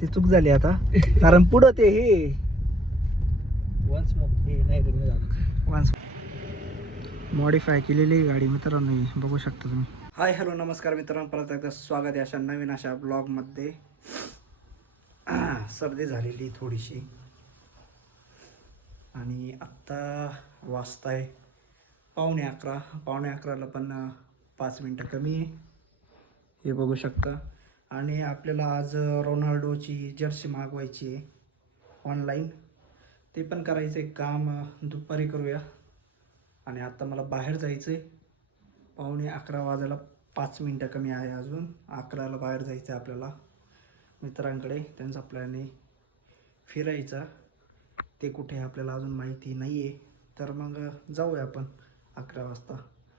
ती चूक झाली आता कारण पुढं ते हे वन्स मॉडिफाय केलेली गाडी मित्रांनो ही बघू शकता तुम्ही. हाय हॅलो नमस्कार मित्रांनो, परत एकदा स्वागत आहे अशा नवीन अशा ब्लॉगमध्ये. सर्दी झालेली थोडीशी आणि आत्ता वाजताय 11:15. 11:15ला पण 5 मिनटं कमी आहे हे बघू शकता. आणि आपल्याला आज रोनाल्डोची जर्सी मागवायची आहे ऑनलाईन. ते पण करायचं आहे काम दुपारी करूया. आणि आता मला बाहेर जायचं आहे. 11:15 वाजायला 5 मिनटं कमी आहे अजून. 11ला बाहेर जायचं आहे आपल्याला मित्रांकडे. त्यांचा प्लॅन आहे फिरायचा. ते कुठे आपल्याला अजून माहिती नाही आहे. तर मग जाऊया आपण 11 वाजता.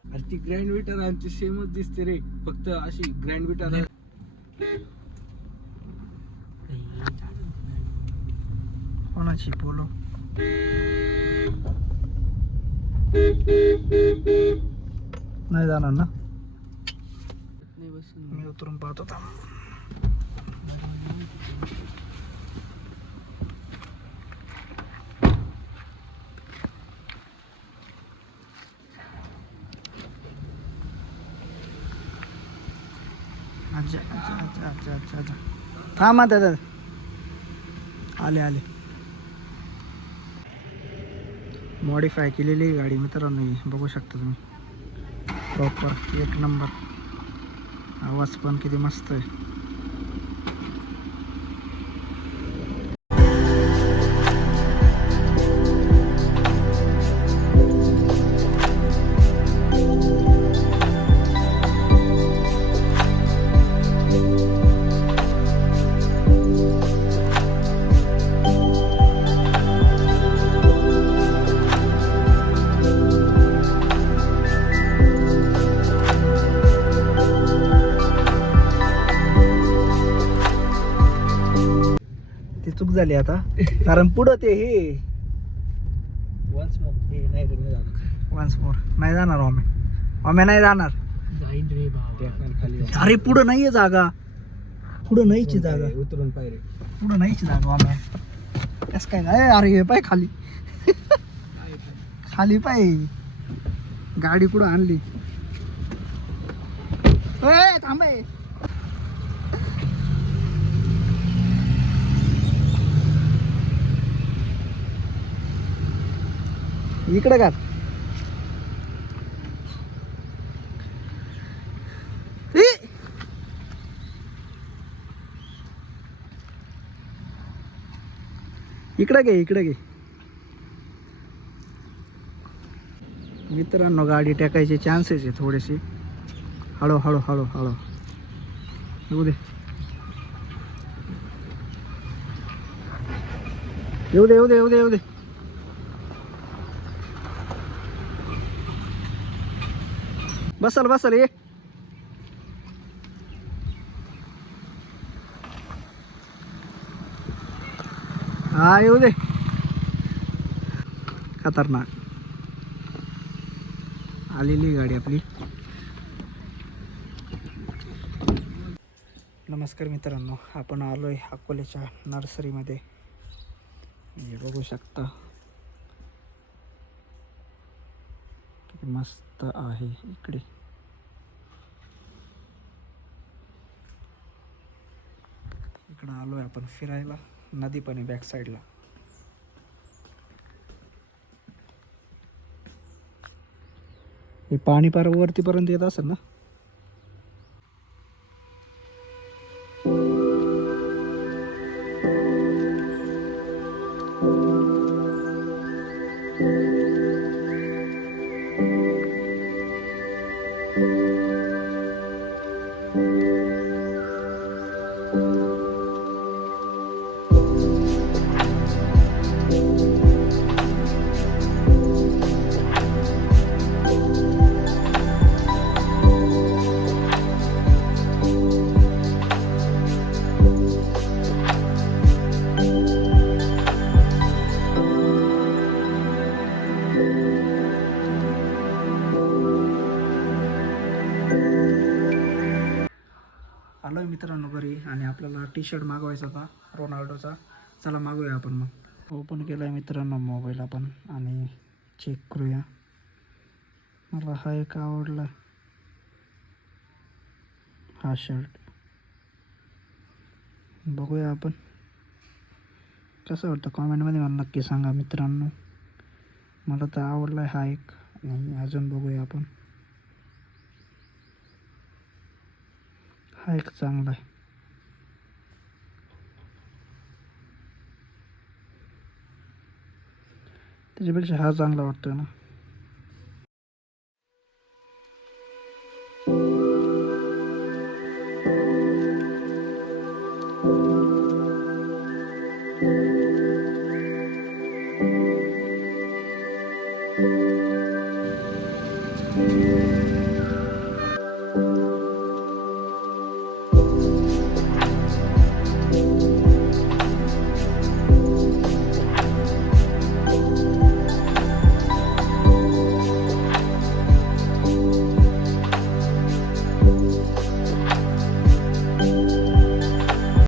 अरे ती ग्रँड विटर आमची सेमच दिसते रे, फक्त अशी ग्रँड विटर कोणाची पोलो नाही जाणार ना. नाही बसून मी उतरून पाहत होता. अच्छा अच्छा अच्छा अच्छा अच्छा अच्छा थांब आता आले आले. मॉडिफाय केलेली गाडी मित्रांनो ही बघू शकता तुम्ही. Proper 1 number. आवाज पण किती मस्त आहे. चूक झाली आता कारण पुढं ते हे वन्स मोर नाही जाणार. ओमे नाही जाणार. जाईन रे बाबा. अरे पुढं नाहीये जागा. पुढं नाहीची जागा. उतरून पाहिजे पुढं नाहीची जागा ओमे. कस काय अरे हे पाय खाली खाली पाय गाडी कुठं आणली. थांबे इकडे का इकडे घे मित्रांनो. गाडी टाकायचे चान्सेस आहे थोडेसे. हळू हळू हळू हळू येऊ दे. बसल ये. हा येऊ दे. खतरनाक आलेली गाडी आपली. नमस्कार मित्रांनो, आपण आलोय अकोल्याच्या नर्सरीमध्ये. हे बघू शकता किती मस्त आहे इकडे. इकडं आलोय आपण फिरायला. नदी पण आहे बॅक साईडला. हे पाणी पार वरतीपर्यंत येत असेल ना. मित्रांनो घरी आणि आपल्याला टी शर्ट मागवायचा होता रोनाल्डोचा. चला मागूया आपण मग. ओपन केला आहे मित्रांनो मोबाईल आपण आणि चेक करूया. मला हा एक आवडला हा शर्ट. बघूया आपण कसं वाटतं कॉमेंटमध्ये मला नक्की सांगा मित्रांनो. मला तर आवडला आहे हा एक आणि अजून बघूया आपण. हा एक चांगला आहे. त्याच्यापेक्षा हा चांगला वाटतो ना.